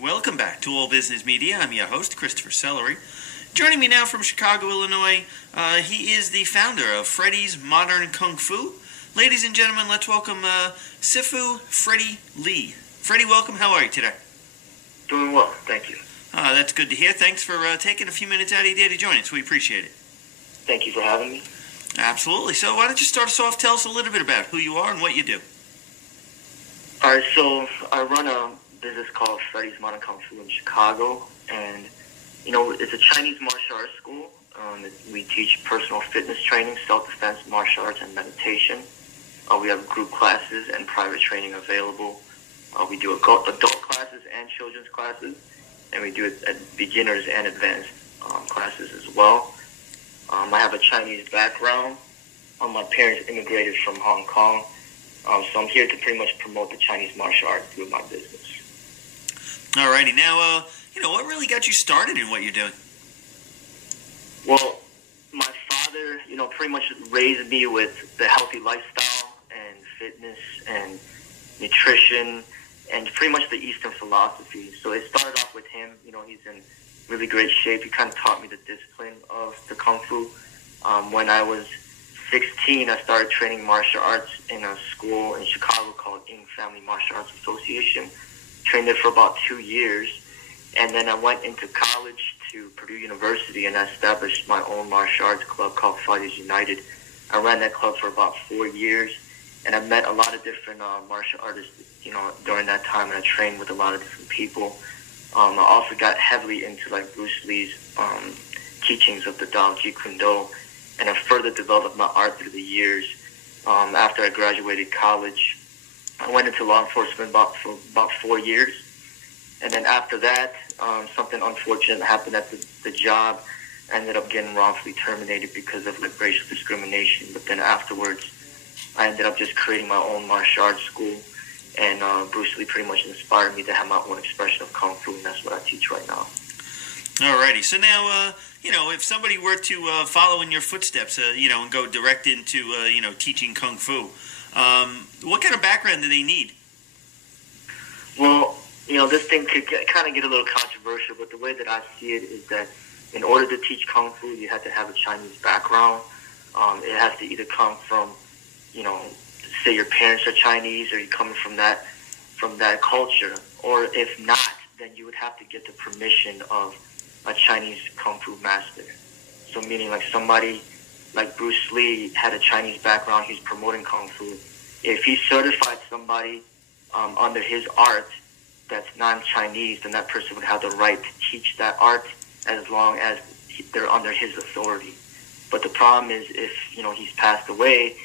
Welcome back to All Business Media. I'm your host, Christopher Celery. Joining me now from Chicago, Illinois, he is the founder of Freddie's Modern Kung Fu. Ladies and gentlemen, let's welcome Sifu Freddie Lee. Freddie, welcome. How are you today? Doing well, thank you. That's good to hear. Thanks for taking a few minutes out of your day to join us. We appreciate it. Thank you for having me. Absolutely. So why don't you start us off? Tell us a little bit about who you are and what you do. All right, so I run a business called Freddie's Modern Kung Fu in Chicago, and it's a Chinese martial arts school. We teach personal fitness training, self-defense, martial arts, and meditation. We have group classes and private training available. We do adult classes and children's classes, and we do it at beginners and advanced classes as well. I have a Chinese background. My parents immigrated from Hong Kong, so I'm here to pretty much promote the Chinese martial arts through my business. Alrighty, now, what really got you started in what you're doing? Well, my father, pretty much raised me with the healthy lifestyle and fitness and nutrition and pretty much the Eastern philosophy. So it started off with him. He's in really great shape. He kind of taught me the discipline of the Kung Fu. When I was 16, I started training martial arts in a school in Chicago called Ing Family Martial Arts Association. Trained there for about 2 years. And then I went into college to Purdue University, and I established my own martial arts club called Fighters United. I ran that club for about 4 years, and I met a lot of different martial artists, during that time, and I trained with a lot of different people. I also got heavily into like Bruce Lee's teachings of the Tao Jeet Kune Do, and I further developed my art through the years. After I graduated college, I went into law enforcement for about 4 years. And then after that, something unfortunate happened at the job. I ended up getting wrongfully terminated because of like racial discrimination. But then afterwards, I ended up just creating my own martial arts school. And Bruce Lee pretty much inspired me to have my own expression of Kung Fu, and that's what I teach right now. Alrighty, so now, if somebody were to follow in your footsteps, and go direct into, teaching Kung Fu, what kind of background do they need? Well, this thing could kind of get a little controversial, but the way that I see it is that in order to teach Kung Fu, you have to have a Chinese background. It has to either come from, say your parents are Chinese, or you're coming from that culture, or if not, then you would have to get the permission of a Chinese Kung Fu master. So meaning like somebody like Bruce Lee had a Chinese background, he's promoting Kung Fu. If he certified somebody under his art that's non-Chinese, then that person would have the right to teach that art as long as they're under his authority. But the problem is if, he's passed away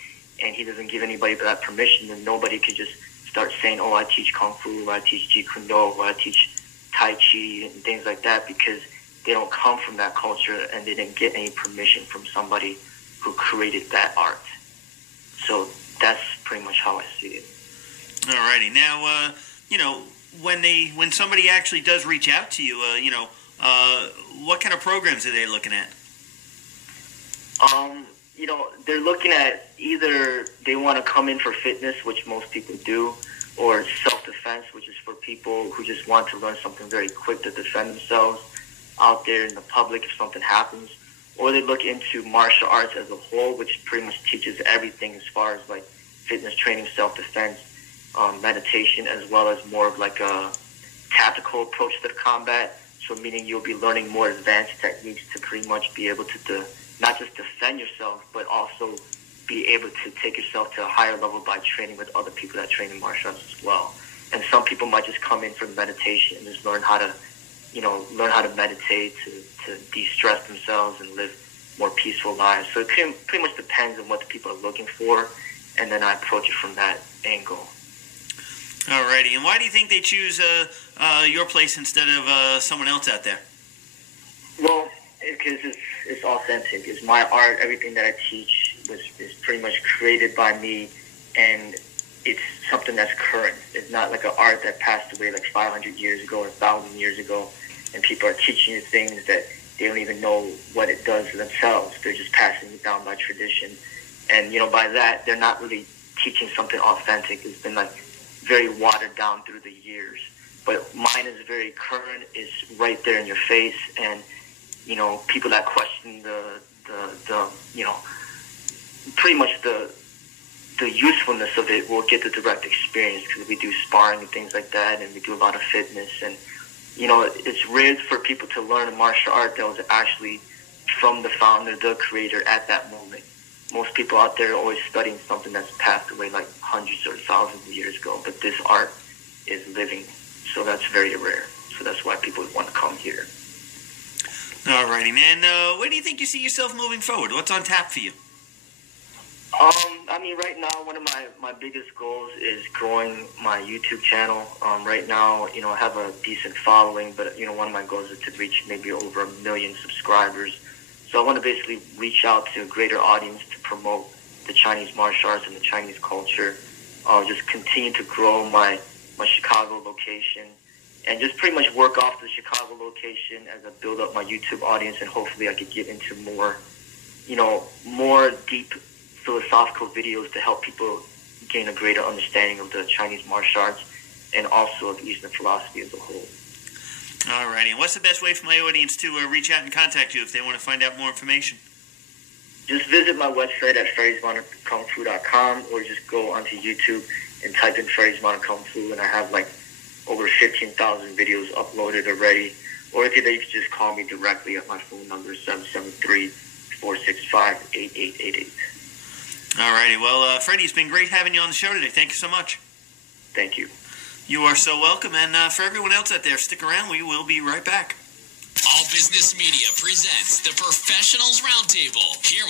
and he doesn't give anybody that permission, then nobody could just start saying, oh, I teach Kung Fu, or I teach Jeet Kune Do, or I teach Tai Chi, and things like that, because they don't come from that culture and they didn't get any permission from somebody who created that art. So that's pretty much how I see it. Alrighty, now, when somebody actually does reach out to you, what kind of programs are they looking at? They're looking at either they want to come in for fitness, which most people do, or self-defense, which is for people who just want to learn something very quick to defend themselves out there in the public if something happens. Or they look into martial arts as a whole, which pretty much teaches everything as far as like fitness training, self-defense, meditation, as well as more of like a tactical approach to the combat. So meaning you'll be learning more advanced techniques to pretty much be able to not just defend yourself, but also be able to take yourself to a higher level by training with other people that train in martial arts as well. And some people might just come in for meditation and just learn how to meditate to de-stress themselves and live more peaceful lives. So it pretty much depends on what the people are looking for, and then I approach it from that angle. Alrighty, and why do you think they choose your place instead of someone else out there? Well, because it's authentic. It's my art. Everything that I teach is pretty much created by me, and it's something that's current. It's not like an art that passed away like 500 years ago or 1,000 years ago, and people are teaching you things that they don't even know what it does to themselves. They're just passing it down by tradition. And, by that, they're not really teaching something authentic. It's been, very watered down through the years. but mine is very current. It's right there in your face, and people that question the pretty much the usefulness of it will get the direct experience, because we do sparring and things like that, and we do a lot of fitness. And it's rare for people to learn a martial art that was actually from the founder, the creator at that moment. Most people out there are always studying something that's passed away like hundreds or thousands of years ago, but this art is living, so that's very rare. So that's why people want to come here. All righty, man. Where do you think you see yourself moving forward? What's on tap for you? Right now, one of my biggest goals is growing my YouTube channel. Right now, I have a decent following, but, one of my goals is to reach maybe over 1 million subscribers. So I want to basically reach out to a greater audience to promote the Chinese martial arts and the Chinese culture. Just continue to grow my Chicago location, and just pretty much work off the Chicago location as I build up my YouTube audience, and hopefully I could get into more deep philosophical videos to help people gain a greater understanding of the Chinese martial arts and also of Eastern philosophy as a whole. All righty. And what's the best way for my audience to reach out and contact you if they want to find out more information? Just visit my website at freddy'smodernKungFu.com, or just go onto YouTube and type in Freddie's Modern Kung Fu, and I have like over 15,000 videos uploaded already. Or if you could just call me directly at my phone number, 773-465-8888. All righty. Well, Freddie, it's been great having you on the show today. Thank you so much. Thank you. You are so welcome. And for everyone else out there, stick around. We will be right back. All Business Media presents the Professionals Roundtable. Here